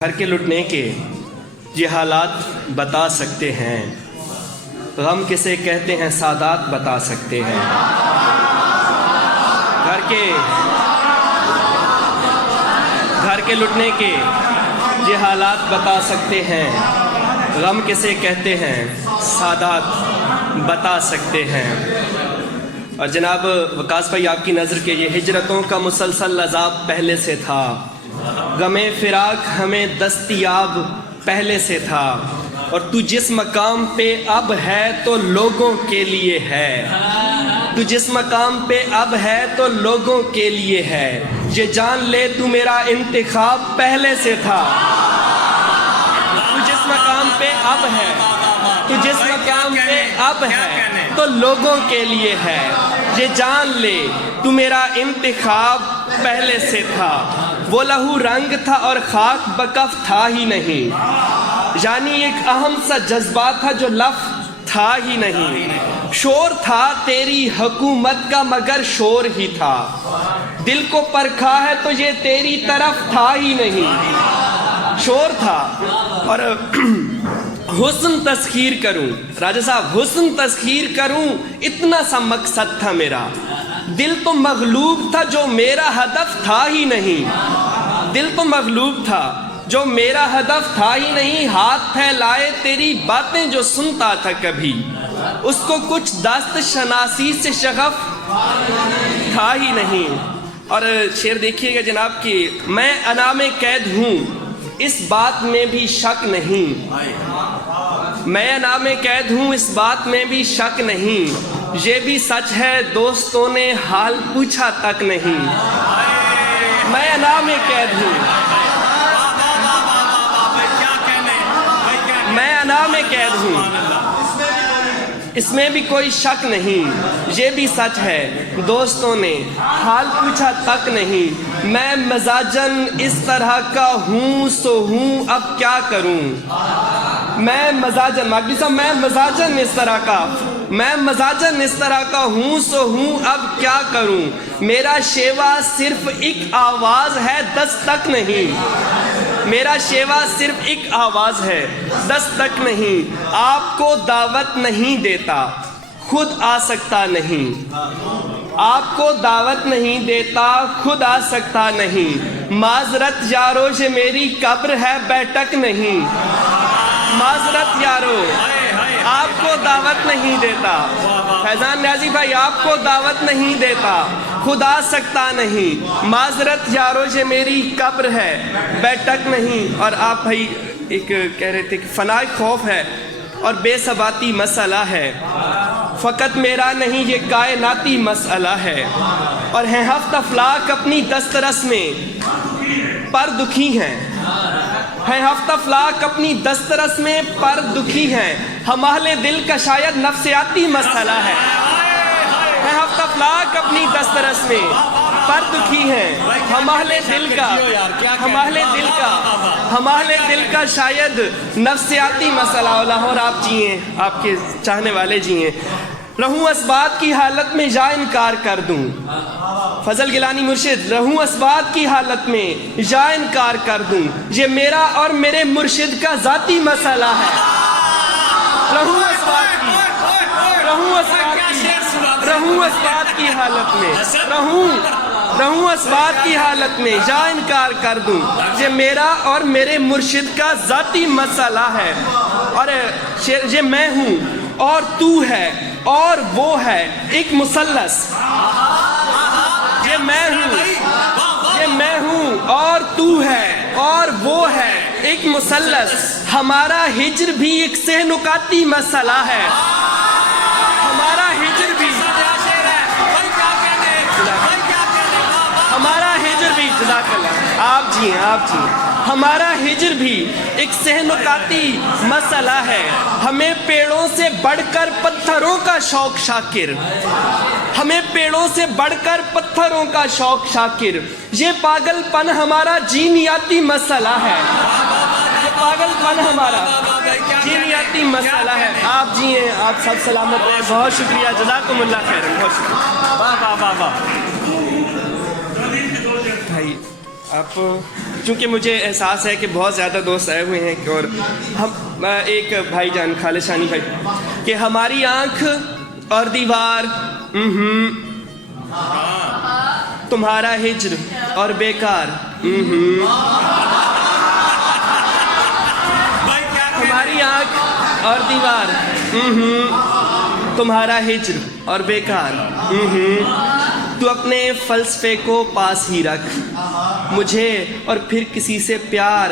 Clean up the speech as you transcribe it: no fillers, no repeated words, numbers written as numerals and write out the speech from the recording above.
گھر کے لٹنے کے یہ حالات بتا سکتے ہیں، غم کسے کہتے ہیں سادات بتا سکتے ہیں۔ گھر کے لٹنے کے یہ حالات بتا سکتے ہیں، غم کسے کہتے ہیں سادات بتا سکتے ہیں۔ اور جناب وقاص بھائی، آپ کی نظر کے یہ ہجرتوں کا مسلسل عذاب پہلے سے تھا، غم فراق ہمیں دستیاب پہلے سے تھا، اور تو جس مقام پہ اب ہے تو لوگوں کے لیے ہے، تو جس مقام پہ اب ہے تو لوگوں کے لیے ہے، یہ جان لے تو میرا انتخاب پہلے سے تھا۔ تو جس مقام پہ اب ہے، تو جس مقام پہ اب ہے تو لوگوں کے لیے ہے، یہ جان لے تو میرا انتخاب پہلے سے تھا۔ وہ لہو رنگ تھا اور خاک بکف تھا ہی نہیں، یعنی ایک اہم سا جذبہ تھا جو لفظ تھا ہی نہیں۔ شور تھا تیری حکومت کا مگر شور ہی تھا، دل کو پرکھا ہے تو یہ تیری طرف تھا ہی نہیں۔ شور تھا اور حسن تسخیر کروں، راجہ صاحب حسن تسخیر کروں اتنا سا مقصد تھا میرا، دل تو مغلوب تھا جو میرا ہدف تھا ہی نہیں، دل تو مغلوب تھا جو میرا ہدف تھا ہی نہیں۔ ہاتھ پھیلائے تیری باتیں جو سنتا تھا کبھی، اس کو کچھ دست شناسی سے شغف تھا ہی نہیں۔ اور شعر دیکھیے گا جناب کہ میں انعام قید ہوں اس بات میں بھی شک نہیں، میں انعام قید ہوں اس بات میں بھی شک نہیں، یہ بھی سچ ہے دوستوں نے حال پوچھا تک نہیں۔ میں انعام قید ہوں، میں انعام قید ہوں اس میں بھی کوئی شک نہیں، یہ بھی سچ ہے دوستوں نے حال پوچھا تک نہیں۔ میں مزاجن اس طرح کا ہوں سو ہوں اب کیا کروں، میں مزاجن ماگی صاحب میں مزاجن اس طرح کا، میں مزاجن اس طرح کا ہوں سو ہوں اب کیا کروں۔ میرا شیوا صرف ایک آواز ہے دستک نہیں، میرا شیوا صرف ایک آواز ہے دستک نہیں۔ آپ کو دعوت نہیں دیتا خود آ سکتا نہیں، آپ کو دعوت نہیں دیتا خود آ سکتا نہیں۔ معذرت یارو یہ میری قبر ہے بیٹھک نہیں، معذرت یارو آپ کو دعوت نہیں دیتا، فیضان نیازی بھائی آپ کو دعوت نہیں دیتا خود آ سکتا نہیں۔ معذرت یارو یہ میری قبر ہے بیٹھک نہیں۔ اور آپ بھائی ایک کہہ رہے تھے کہ فنائے خوف ہے اور بے ثباتی مسئلہ ہے، فقط میرا نہیں یہ کائناتی مسئلہ ہے، اور ہیں ہفت افلاک اپنی دسترس میں پر دکھی ہیں، ہیں ہفت افلاک اپنی دسترس میں پر دکھی ہیں، ہم اہل دل کا شاید نفسیاتی مسئلہ ہے، ہیں ہفت افلاک اپنی دسترس میں پر دکھی ہیں، ہم اہل دل کا، ہم اہل دل کا، ہم اہل دل کا شاید نفسیاتی مسئلہ۔ لاہور آپ جی ہیں، آپ کے چاہنے والے جی ہیں۔ رہوں اسبات کی حالت میں یا انکار کر دوں، فضل گیلانی مرشد، رہوں اسبات کی حالت میں یا انکار کر دوں، یہ میرا اور میرے مرشد کا ذاتی مسئلہ ہے۔ رہوں اسبات کی، رہوں اسبات کی، رہوں اسبات کی حالت میں، رہوں اسبات کی حالت میں یا انکار کر دوں، یہ میرا اور میرے مرشد کا ذاتی مسئلہ ہے۔ اور یہ میں ہوں اور تو ہے اور وہ ہے ایک مثلث، یہ میں ہوں، یہ میں ہوں اور تو ہے اور وہ ہے ایک مثلث، ہمارا ہجر بھی ایک سہ نکاتی مسئلہ ہے، ہمارا ہجر بھی، ہمارا ہجر بھی، جزاک اللہ، آپ جی ہیں، آپ جی ہیں، ہمارا ہجر بھی ایک سہ نکاتی مسئلہ ہے، ہمیں پیڑوں سے بڑھ کر پتھروں کا شوق شاکر، ہمیں پیڑوں سے بڑھ کر پتھروں کا شوق شاکر، یہ پاگل پن ہمارا جینیاتی مسئلہ ہے، یہ پاگل پن ہمارا جینیاتی مسئلہ ہے۔ آپ جی ہیں، آپ سب سلامت ہیں، بہت شکریہ، جزاکم اللہ خیر، بہت شکریہ، واہ واہ واہ واہ بھائی۔ آپ چونکہ مجھے احساس ہے کہ بہت زیادہ دوست آئے ہوئے ہیں اور ہم ایک بھائی جان خالصانی بھائی کہ ہماری آنکھ اور دیوار تمہارا ہجر اور بیکار ہماری آنکھ اور دیوار تمہارا ہجر اور بیکار تو اپنے فلسفے کو پاس ہی رکھ مجھے اور پھر کسی سے پیار